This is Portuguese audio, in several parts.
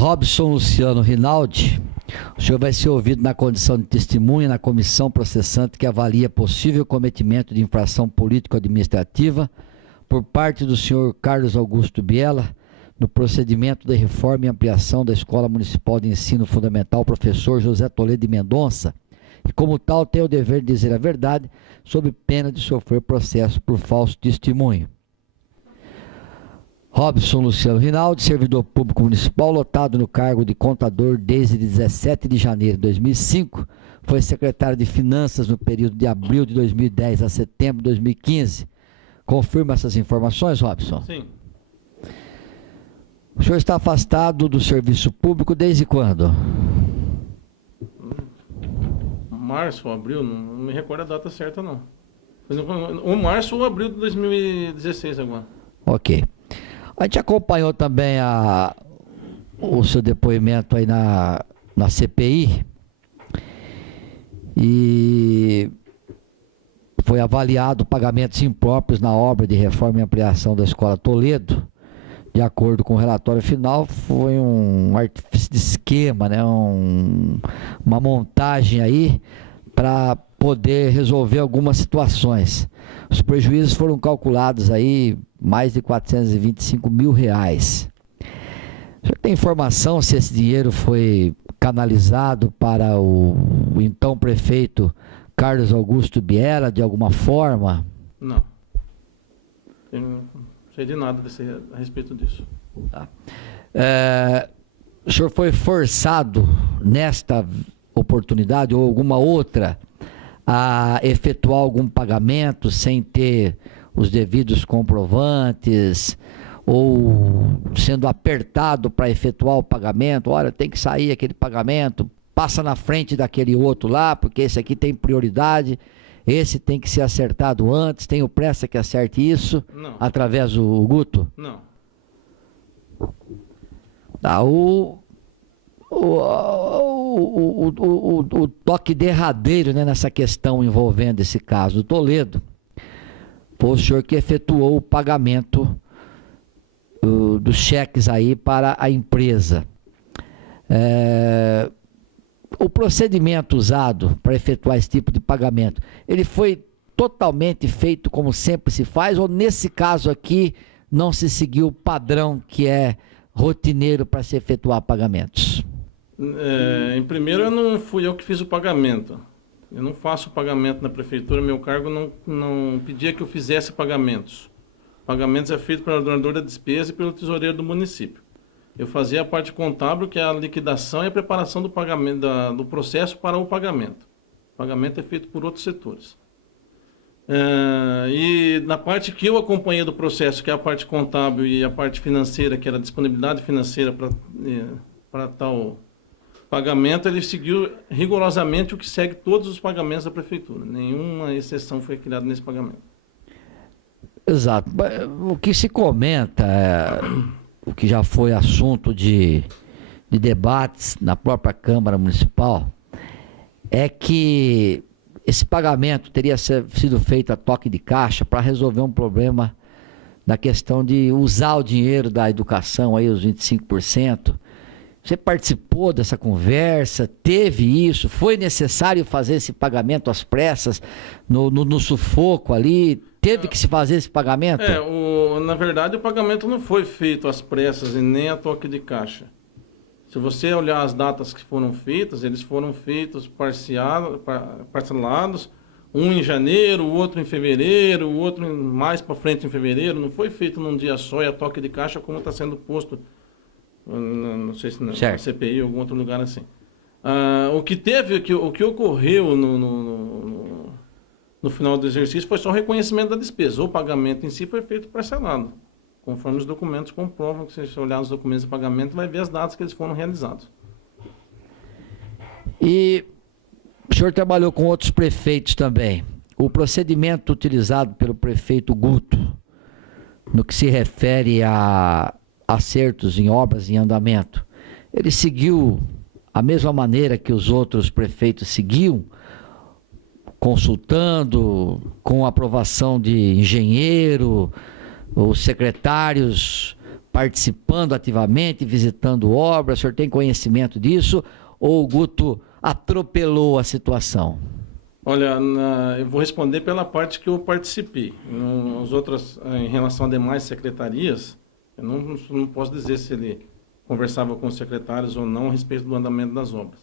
Robson Luciano Rinaldi, o senhor vai ser ouvido na condição de testemunha na comissão processante que avalia possível cometimento de infração político-administrativa por parte do senhor Carlos Augusto Biela no procedimento de reforma e ampliação da Escola Municipal de Ensino Fundamental Professor José Toledo de Mendonça, e como tal tem o dever de dizer a verdade, sob pena de sofrer processo por falso testemunho. Robson Luciano Rinaldi, servidor público municipal, lotado no cargo de contador desde 17 de janeiro de 2005, foi secretário de Finanças no período de abril de 2010 a setembro de 2015. Confirma essas informações, Robson? Sim. O senhor está afastado do serviço público desde quando? Março ou abril, não me recordo a data certa, não. Ou março ou abril de 2016 agora. Ok. A gente acompanhou também o seu depoimento aí na CPI e foi avaliado pagamentos impróprios na obra de reforma e ampliação da Escola Toledo. De acordo com o relatório final, foi um artifício de esquema, né? Uma montagem aí para poder resolver algumas situações. Os prejuízos foram calculados aí mais de R$425 mil. O senhor tem informação se esse dinheiro foi canalizado para o então prefeito Carlos Augusto Biela de alguma forma? Não. Eu não sei de nada a respeito disso. Tá. O senhor foi forçado nesta oportunidade ou alguma outra a efetuar algum pagamento sem ter os devidos comprovantes ou sendo apertado para efetuar o pagamento? Olha, tem que sair aquele pagamento, passa na frente daquele outro lá, porque esse aqui tem prioridade, esse tem que ser acertado antes, tem o pressa que acerte isso? Não. Através do Guto? Não. Tá, o toque derradeiro, né, nessa questão envolvendo esse caso do Toledo foi o senhor que efetuou o pagamento dos cheques aí para a empresa. O procedimento usado para efetuar esse tipo de pagamento, ele foi totalmente feito como sempre se faz, ou nesse caso aqui não se seguiu o padrão que é rotineiro para se efetuar pagamentos? Em primeiro, não fui eu que fiz o pagamento. Eu não faço pagamento na prefeitura, meu cargo não pedia que eu fizesse pagamentos. Pagamentos é feito pelo ordenador da despesa e pelo tesoureiro do município. Eu fazia a parte contábil, que é a liquidação e a preparação do pagamento, do processo para o pagamento. O pagamento é feito por outros setores. E na parte que eu acompanhei do processo, que é a parte contábil e a parte financeira, que era a disponibilidade financeira para tal pagamento, ele seguiu rigorosamente o que segue todos os pagamentos da prefeitura. Nenhuma exceção foi criada nesse pagamento. Exato. O que se comenta, o que já foi assunto de debates na própria Câmara Municipal, é que esse pagamento teria sido feito a toque de caixa para resolver um problema da questão de usar o dinheiro da educação, aí os 25%. Você participou dessa conversa, teve isso, foi necessário fazer esse pagamento às pressas, no sufoco ali, teve que se fazer esse pagamento? Na verdade o pagamento não foi feito às pressas e nem a toque de caixa. Se você olhar as datas que foram feitas, eles foram feitos parcelados, um em janeiro, o outro em fevereiro, o outro mais para frente em fevereiro, não foi feito num dia só e a toque de caixa como está sendo posto, não sei se na CPI ou algum outro lugar assim. O que ocorreu no final do exercício foi só o reconhecimento da despesa. O pagamento em si foi feito parcelado, conforme os documentos comprovam, que se você olhar os documentos de pagamento, vai ver as datas que eles foram realizados. E o senhor trabalhou com outros prefeitos também. O procedimento utilizado pelo prefeito Guto, no que se refere a acertos em obras em andamento, ele seguiu a mesma maneira que os outros prefeitos seguiam, consultando, com aprovação de engenheiro, os secretários participando ativamente, visitando obras? O senhor tem conhecimento disso? Ou o Guto atropelou a situação? Olha, eu vou responder pela parte que eu participei. As outras, em relação a demais secretarias, eu não posso dizer se ele conversava com os secretários ou não a respeito do andamento das obras.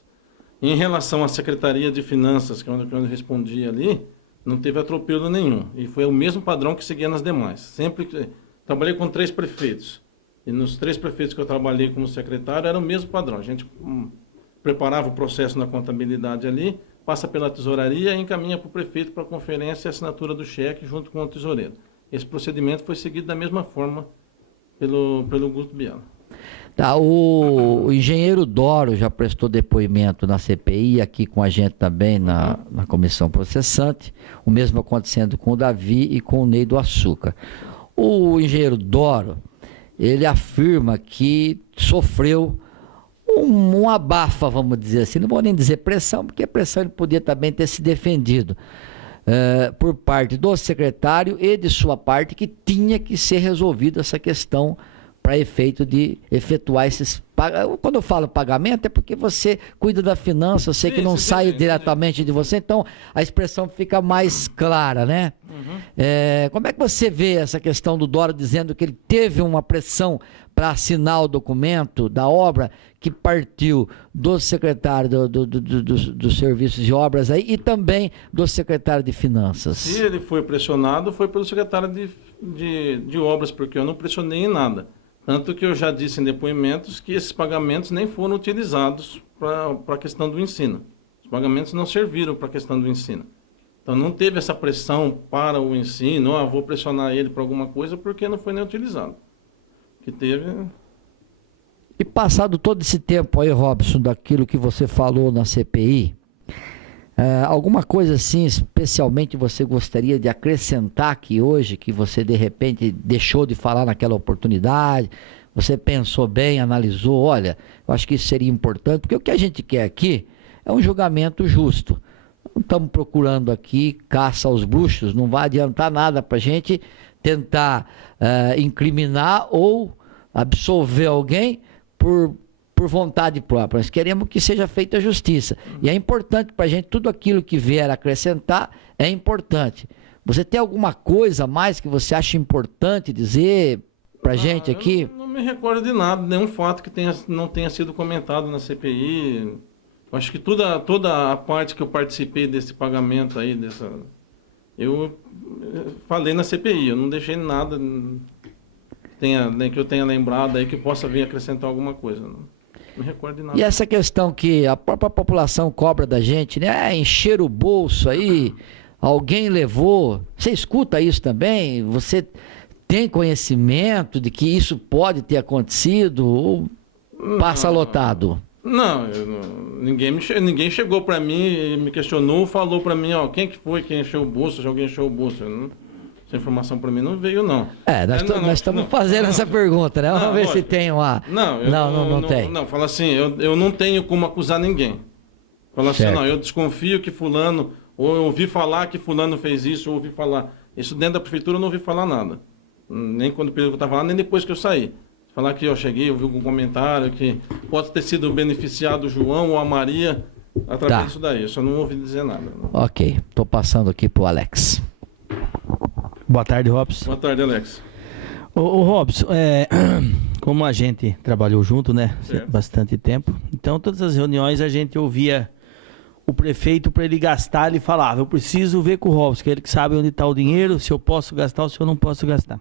Em relação à Secretaria de Finanças, que é onde eu respondi ali, não teve atropelo nenhum. E foi o mesmo padrão que seguia nas demais. Sempre trabalhei com 3 prefeitos. E nos 3 prefeitos que eu trabalhei como secretário, era o mesmo padrão. A gente preparava o processo na contabilidade ali, passa pela tesouraria e encaminha para o prefeito para conferência e assinatura do cheque junto com o tesoureiro. Esse procedimento foi seguido da mesma forma pelo Guto Biela. Tá, o engenheiro Doro já prestou depoimento na CPI, aqui com a gente também na comissão processante, o mesmo acontecendo com o Davi e com o Ney do Açúcar. O engenheiro Doro, ele afirma que sofreu um abafa, vamos dizer assim, não vou nem dizer pressão, porque a pressão ele podia também ter se defendido por parte do secretário e de sua parte, que tinha que ser resolvida essa questão para efeito de efetuar esses pagamentos. Quando eu falo pagamento, é porque você cuida da finança, eu sei que não sai diretamente de você, então a expressão fica mais clara, né? Como é que você vê essa questão do Doro dizendo que ele teve uma pressão para assinar o documento da obra que partiu do secretário dos serviços de obras aí e também do secretário de finanças? Se ele foi pressionado, foi pelo secretário de obras, porque eu não pressionei em nada. Tanto que eu já disse em depoimentos que esses pagamentos nem foram utilizados para a questão do ensino. Os pagamentos não serviram para a questão do ensino. Então não teve essa pressão para o ensino, vou pressionar ele para alguma coisa, porque não foi nem utilizado. Que teve... E passado todo esse tempo aí, Robson, daquilo que você falou na CPI, alguma coisa assim, especialmente você gostaria de acrescentar aqui hoje, que você de repente deixou de falar naquela oportunidade, você pensou bem, analisou, olha, eu acho que isso seria importante, porque o que a gente quer aqui é um julgamento justo. Não estamos procurando aqui caça aos bruxos, não vai adiantar nada para a gente tentar incriminar ou absolver alguém por vontade própria. Nós queremos que seja feita a justiça. E é importante para a gente, tudo aquilo que vier acrescentar é importante. Você tem alguma coisa a mais que você acha importante dizer para a gente aqui? Eu não me recordo de nada, nenhum fato que não tenha sido comentado na CPI. Eu acho que toda a parte que eu participei desse pagamento aí, eu falei na CPI, eu não deixei nada nem que eu tenha lembrado aí que possa vir acrescentar alguma coisa. Não me recordo de nada. E essa questão que a própria população cobra da gente, né? Encher o bolso aí, alguém levou. Você escuta isso também? Você tem conhecimento de que isso pode ter acontecido ou passa lotado? Não, ninguém chegou para mim, me questionou, falou para mim, quem que foi que encheu o bolso, se alguém encheu o bolso. Essa informação para mim não veio, não. Nós estamos fazendo essa pergunta, né? Vamos ver se tem uma... Não tem. Não, fala assim, eu não tenho como acusar ninguém. Fala assim, eu desconfio que fulano, ou eu ouvi falar que fulano fez isso, ou ouvi falar. Isso dentro da prefeitura eu não ouvi falar nada. Nem quando o período estava lá, nem depois que eu saí. Falar que eu cheguei, ouvi algum comentário que pode ter sido beneficiado o João ou a Maria através disso daí. Eu só não ouvi dizer nada. Não. Ok, estou passando aqui para o Alex. Boa tarde, Robson. Boa tarde, Alex. Ô Robson, como a gente trabalhou junto, né? Certo. Bastante tempo. Então, todas as reuniões a gente ouvia o prefeito para ele gastar, ele falava, eu preciso ver com o Robson, que é ele que sabe onde está o dinheiro, se eu posso gastar ou se eu não posso gastar.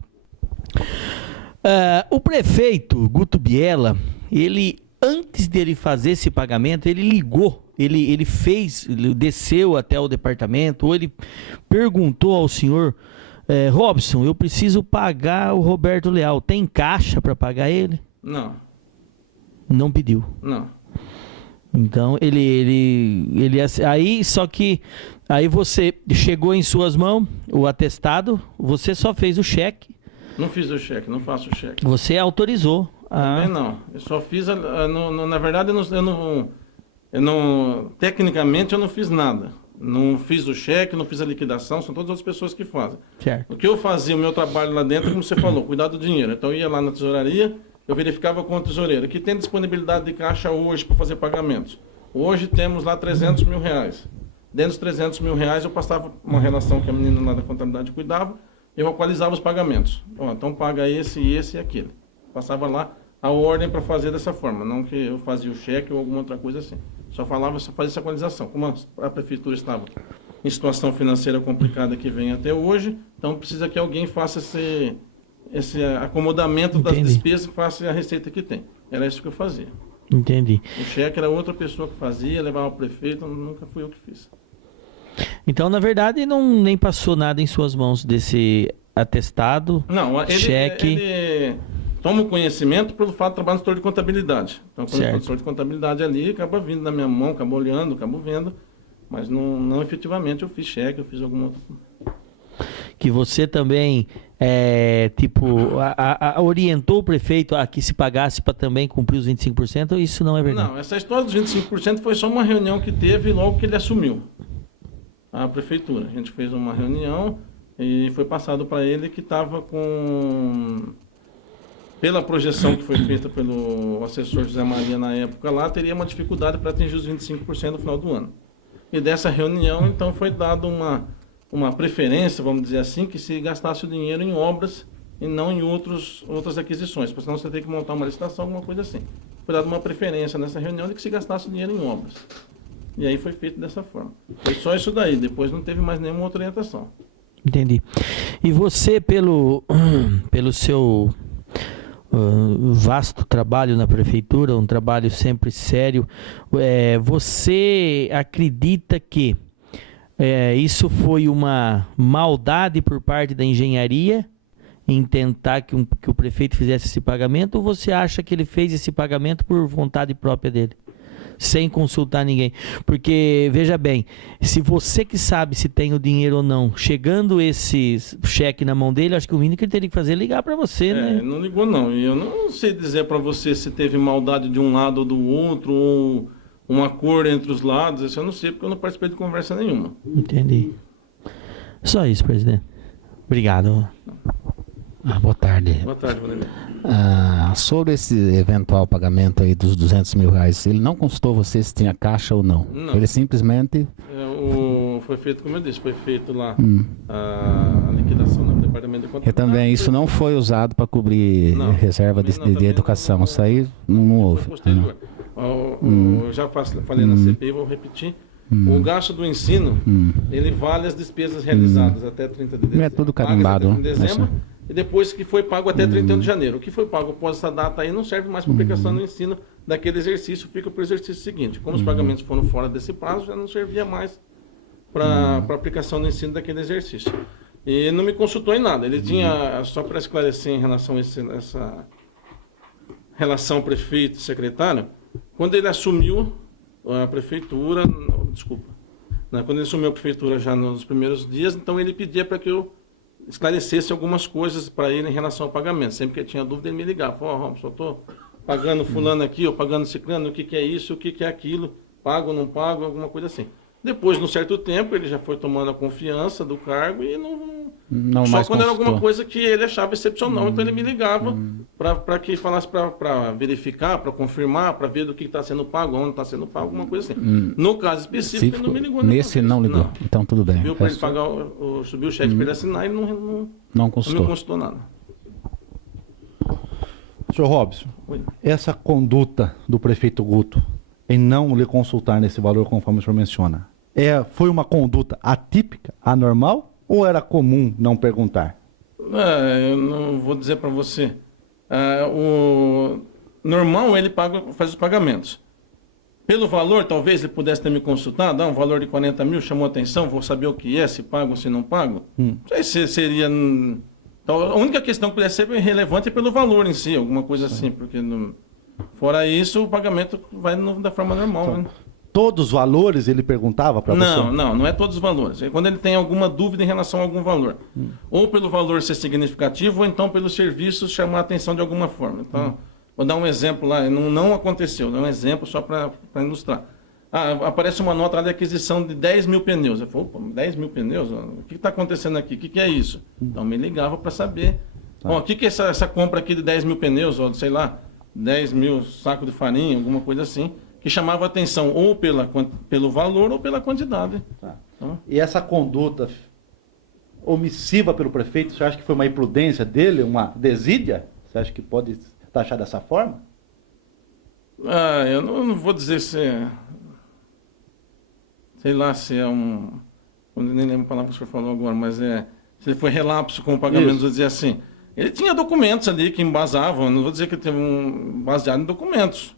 O prefeito Guto Biela, ele, antes dele fazer esse pagamento, ele ligou, ele desceu até o departamento, ou ele perguntou ao senhor, Robson, eu preciso pagar o Roberto Leal, tem caixa para pagar ele? Não. Não pediu. Não. Então, aí, só que, aí você chegou em suas mãos, o atestado, você só fez o cheque. Não fiz o cheque, não faço o cheque. Você autorizou. Também não. Eu só fiz, na verdade, eu não, tecnicamente eu não fiz nada. Não fiz o cheque, não fiz a liquidação, são todas as pessoas que fazem. Certo. O que eu fazia, o meu trabalho lá dentro, como você falou, cuidar do dinheiro. Então eu ia lá na tesouraria, eu verificava com o tesoureiro, que tem disponibilidade de caixa hoje para fazer pagamentos. Hoje temos lá 300 mil reais. Dentro dos 300 mil reais eu passava uma relação que a menina lá da contabilidade cuidava, eu atualizava os pagamentos. Ó, então paga esse e aquele. Passava lá a ordem para fazer dessa forma, não que eu fazia o cheque ou alguma outra coisa assim. Só fazia essa atualização. Como a prefeitura estava em situação financeira complicada que vem até hoje, então precisa que alguém faça esse acomodamento das despesas e faça a receita que tem. Era isso que eu fazia. Entendi. O cheque era outra pessoa que fazia, levava ao prefeito, nunca fui eu que fiz. Então, na verdade, nem passou nada em suas mãos desse atestado, cheque... Ele toma o conhecimento pelo fato de trabalhar no setor de contabilidade. Então, quando o setor de contabilidade ali, acaba vindo na minha mão, acaba olhando, acaba vendo, mas não efetivamente eu fiz cheque, eu fiz alguma outra... Que você também, orientou o prefeito a que se pagasse para também cumprir os 25%, ou isso não é verdade? Não, essa história dos 25% foi só uma reunião que teve logo que ele assumiu a prefeitura. A gente fez uma reunião e foi passado para ele que estava com... Pela projeção que foi feita pelo assessor José Maria na época lá, teria uma dificuldade para atingir os 25% no final do ano. E dessa reunião, então, foi dado uma preferência, vamos dizer assim, que se gastasse o dinheiro em obras e não em outras aquisições, porque senão você tem que montar uma licitação, alguma coisa assim. Foi dada uma preferência nessa reunião de que se gastasse o dinheiro em obras. E aí foi feito dessa forma. Foi só isso daí, depois não teve mais nenhuma outra orientação. Entendi. E você, pelo seu vasto trabalho na prefeitura, um trabalho sempre sério, você acredita que isso foi uma maldade por parte da engenharia em tentar que o prefeito fizesse esse pagamento, ou você acha que ele fez esse pagamento por vontade própria dele, sem consultar ninguém? Porque, veja bem, se você que sabe se tem o dinheiro ou não, chegando esse cheque na mão dele, acho que o mínimo que ele teria que fazer é ligar para você, né? Não ligou não, e eu não sei dizer para você se teve maldade de um lado ou do outro, ou um acordo entre os lados, isso eu não sei, porque eu não participei de conversa nenhuma. Entendi. Só isso, presidente. Obrigado. Boa tarde. Boa tarde, Vladimir. Sobre esse eventual pagamento aí dos 200 mil reais, ele não consultou você se tinha caixa ou não? Não. Ele simplesmente... Foi feito, como eu disse, foi feito lá a liquidação no departamento de contabilidade. E também isso não foi usado para cobrir reserva de educação, isso aí não houve. Eu já falei na CPI, vou repetir. O gasto do ensino, ele vale as despesas realizadas até 30 de dezembro. É tudo carimbado. Paga até 30 de dezembro, e depois que foi pago até 31 de janeiro. O que foi pago após essa data aí não serve mais para aplicação no ensino daquele exercício, fica para o exercício seguinte. Como os pagamentos foram fora desse prazo, já não servia mais para aplicação no ensino daquele exercício. E não me consultou em nada. Ele tinha, só para esclarecer em relação a essa relação prefeito e secretário, quando ele assumiu a prefeitura, quando ele assumiu a prefeitura já nos primeiros dias, então ele pedia para que eu esclarecesse algumas coisas para ele em relação ao pagamento. Sempre que ele tinha dúvida, ele me ligava. Falava, só estou pagando fulano aqui, ou pagando ciclano, o que é isso, o que é aquilo, pago ou não pago, alguma coisa assim. Depois, num certo tempo, ele já foi tomando a confiança do cargo e não só quando era alguma coisa que ele achava excepcional, então ele me ligava para que falasse para verificar, para confirmar, para ver do que está sendo pago, onde está sendo pago, alguma coisa assim. No caso específico, ele não me ligou. Nesse não ligou. Não. Então tudo bem. Viu para ele pagar, subiu o cheque para ele assinar e não consultou. me consultou nada. Senhor Robson, essa conduta do prefeito Guto em não lhe consultar nesse valor conforme o senhor menciona, foi uma conduta atípica, anormal, ou era comum não perguntar? Eu não vou dizer para você. O normal ele faz os pagamentos. Pelo valor, talvez ele pudesse ter me consultado, um valor de 40 mil, chamou atenção, vou saber o que é, se pago ou se não pago. Não sei se seria... Então, a única questão que pudesse ser relevante é pelo valor em si, alguma coisa assim, porque fora isso, o pagamento vai da forma normal. Então, né? Todos os valores ele perguntava para você? Não é todos os valores. É quando ele tem alguma dúvida em relação a algum valor. Ou pelo valor ser significativo, ou então pelo serviço chamar a atenção de alguma forma. Então, vou dar um exemplo lá, não aconteceu, dá um exemplo só para ilustrar. Aparece uma nota lá de aquisição de 10 mil pneus. Eu falei, opa, 10 mil pneus? O que está acontecendo aqui? O que é isso? Então me ligava para saber. Bom, o que é essa compra aqui de 10 mil pneus, ou sei lá, 10 mil sacos de farinha, alguma coisa assim, que chamava atenção ou pelo valor ou pela quantidade. Tá. Então, E essa conduta omissiva pelo prefeito, você acha que foi uma imprudência dele, uma desídia? Você acha que pode taxar dessa forma? eu não vou dizer se é... Sei lá se é um... Eu nem lembro a palavra que o senhor falou agora, mas se ele foi relapso com o pagamento, Isso. vou dizer assim. Ele tinha documentos ali que embasavam, não vou dizer que ele teve baseado em documentos.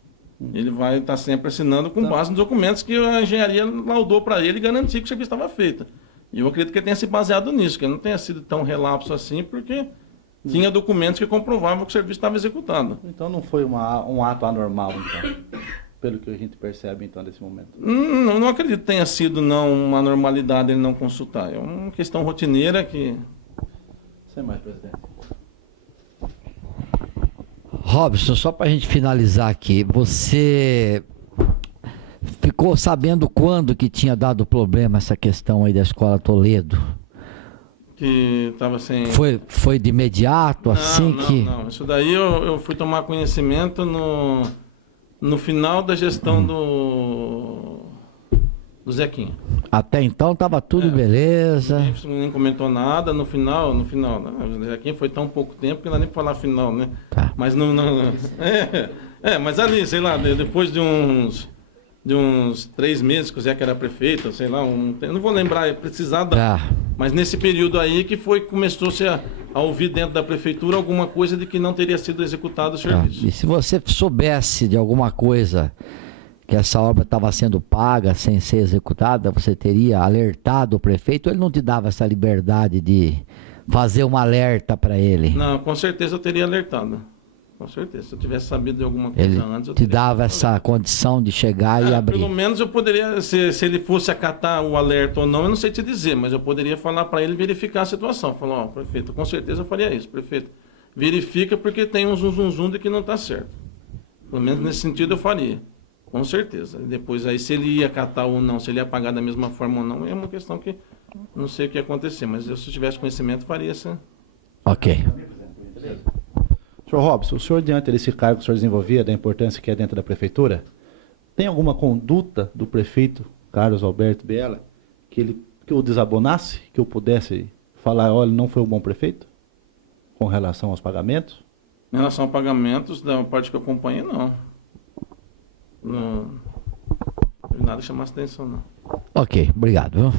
Ele vai estar sempre assinando com base nos documentos que a engenharia laudou para ele e garantiu que o serviço estava feito. E eu acredito que ele tenha se baseado nisso, que ele não tenha sido tão relapso assim, porque tinha documentos que comprovavam que o serviço estava executado. Então não foi um ato anormal, então, pelo que a gente percebe, então, nesse momento. Não acredito que tenha sido uma normalidade ele não consultar. É uma questão rotineira que... Sem mais, presidente. Robson, só para a gente finalizar aqui, você ficou sabendo quando que tinha dado problema essa questão aí da Escola Toledo? Que estava sem... Foi de imediato, assim que... Não. Isso daí eu fui tomar conhecimento no final da gestão do Zequinha. Até então estava tudo beleza. Nem comentou nada no final, né? O Zequinha foi tão pouco tempo que não dá nem para falar final, né? Tá. Mas mas ali, sei lá, depois de uns 3 meses que o Zeca era prefeito, sei lá, eu não vou lembrar, precisar Tá. Mas nesse período aí que começou-se a ouvir dentro da prefeitura alguma coisa de que não teria sido executado o Tá. serviço. E se você soubesse de alguma coisa que essa obra estava sendo paga sem ser executada, você teria alertado o prefeito ou ele não te dava essa liberdade de fazer um alerta para ele? Não, com certeza eu teria alertado. Com certeza. Se eu tivesse sabido de alguma coisa Ele antes, eu te teria dava alertado. essa condição de chegar e abrir. Pelo menos eu poderia, se ele fosse acatar o alerta ou não, eu não sei te dizer, mas eu poderia falar para ele verificar a situação. Falar, prefeito, com certeza eu faria isso. Prefeito, verifica porque tem um zum de que não está certo. Pelo menos nesse sentido eu faria. Com certeza. E depois aí, se ele ia acatar ou não, se ele ia pagar da mesma forma ou não, é uma questão que não sei o que ia acontecer, mas eu, se tivesse conhecimento, faria essa... Ok. Senhor Robson, o senhor, diante desse cargo que o senhor desenvolvia, da importância que é dentro da prefeitura, tem alguma conduta do prefeito Carlos Alberto Biela que o desabonasse, que eu pudesse falar, olha, não foi um bom prefeito? Com relação aos pagamentos? Em relação a pagamentos, da parte que eu acompanhei, não. Não nada chamasse atenção, não. Ok, obrigado. Viu?